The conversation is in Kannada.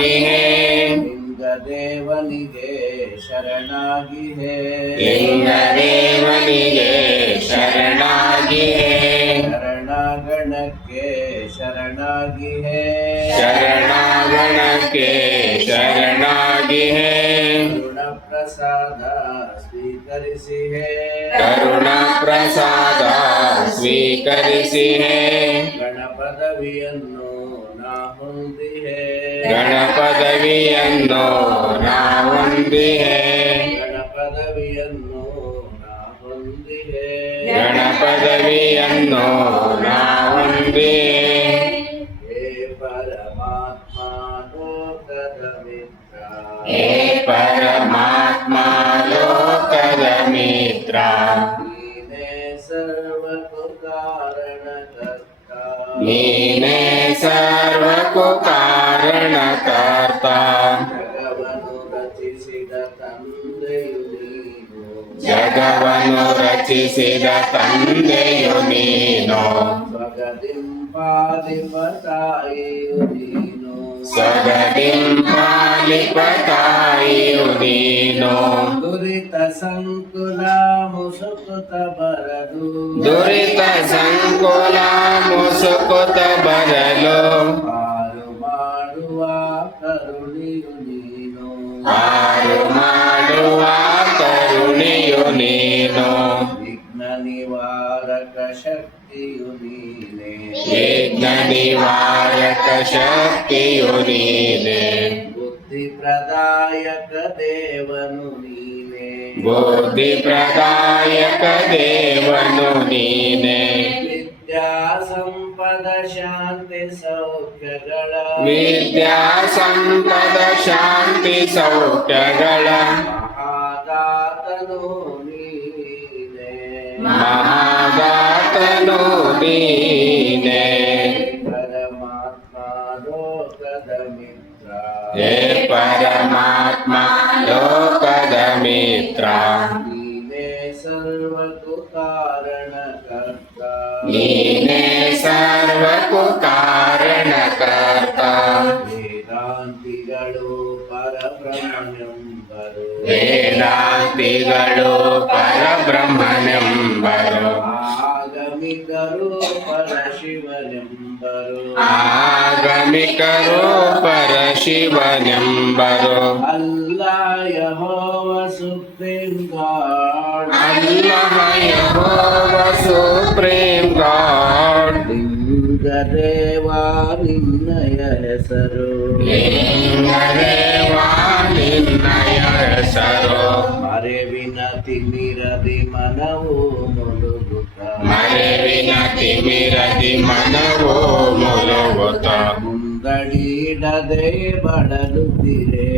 ಹೇ ಲಿಂಗದೇವನಿಗೆ ಶರಣಾಗಿ ಹೇ ಲಿಂಗದೇವನಿಗೆ ಶರಣಾಗಿ ಹೇ ಶರಣಗಣಕ್ಕೆ ಶರಣಾಗಿ ಹೇ ಶರಣಗಣಕ್ಕೆ ಶರಣಾಗಿ ಹೇ ಕರುಣ ಪ್ರಸಾದ ಸ್ವೀಕರಿಸಿ ಹೇ ಕರುಣ ಪ್ರಸಾದ ಸ್ವೀಕರಿಸಿ ಹೇ ಗಣಪದವಿಯನ್ನು ನಾ ಹೊಂದಿ ಹೇ ಗಣಪದವಿಯನ್ನು ನಾವೊಂದಿ ಹೇ ಗಣಪದವಿಯನ್ನು ನಾ ಹೊಂದಿ ಹೇ ಗಣಪದವಿಯನ್ನು ನಾವೊಂದಿ ಹೇ ಪರಮಾತ್ಮ ಲೋಕದ ಮಿತ್ರ ಹೇ ಪರಮಾತ್ಮ ಲೋಕದ ಮಿತ್ರ ನೀನೇ ಸರ್ವಕ್ಕೂ ಕಾರಣಕರ್ತ ನೀನೇ ಸರ್ವಕ್ಕೂ ಕಾರಣಕರ್ತ ಜಗವನ್ನು ರಚಿಸಿದ ತಂದೆಯು ನೀನು ಜಗವನು ರಚಿಸಿದ ತಂದೆಯು ನೀನು ಸ್ವಗದಿಂಪಾಲಿಪತಾಯಿಯು ನೀನು ಸ್ವಗದಿಂಪಾಲಿಪತಾಯಿಯು ನೀನು ದುರಿತ ಸಂಕುಲ ಮುಸುಕುತ ಬರದು ದುರಿತ ಸಂಕುಲ ಮುಸುಕುತ ಬರಲು ಪಾರು ಮಾಡುವ ಕರುಣಿಯು ನೀನು ಪಾರು ಮಾಡುವ ಕರುಣೆಯು ನೀನು ವಿಘ್ನ ನಿವಾರಕ ಶಕ್ತಿಯು ನೀನೆ ವಿಘ್ನ ನಿವಾರಕ ಶಕ್ತಿಯು ನೀನೆ ಬುದ್ಧಿ ಪ್ರದಾಯಕ ದೇವನು ನೀನೆ ಬುದ್ಧಿ ಪ್ರದಾಯಕ ದೇವನು ನೀನೆ ವಿದ್ಯಾ ಸಂಪದ ಶಾಂತಿ ಸೌಖ್ಯಗಳ ವಿದ್ಯಾ ಸಂಪದ ಶಾಂತಿ ಸೌಖ್ಯಗಳ ಮಹಾದಾತನು ನೀನೆ ಮಹಾದಾತನು ನೀನೆ ಪರಮಾತ್ಮ ಲೋಕದ ಮಿತ್ರ ಹೇ ಪರಮಾತ್ಮ ಲೋಕದ ಮಿತ್ರ ನೀನೇ ಸರ್ವಕ್ಕೂ ಕಾರಣಕರ್ತ ನೀನೇ ಸರ್ವಕ್ಕೂ ಕಾರಣಕರ್ತ ವೇದಾಂತಿಗಳು ಪರಬ್ರಹ್ಮನೆಂಬರು ವೇದಾಂತಿಗಳು ಪರಬ್ರಹ್ಮನೆಂಬರು ಆಗಮಿಕರು ಪರಶಿವನೆಂಬರು ಆಗಮಿಕರು ಪರಶಿವನೆಂಬರು ಅಲ್ಲ ಯೆಹೋವ ಸುಪ್ರೀಂ ಗಾಡ್ ಅಲ್ಲಹ ಯೆಹೋವ ಸುಪ್ರೀಂ ಗಾಡ್ ಲಿಂಗದೇವ ನಿನ್ನಯ ಹೆಸರು ಲಿಂಗದೇವ ನಿನ್ನಯ ಹೆಸರು ಮರೆವಿನ ತಿಮಿರದಿ ಮನವು ಮುಳುಗುತ್ತ ಮರೆವಿನ ತಿಮಿರದಿ ಮನವೋ ಮುಳುಗುತ್ತ ಮುಂದಡಿಡದೆ ಬಳಲುತ್ತಿರೆ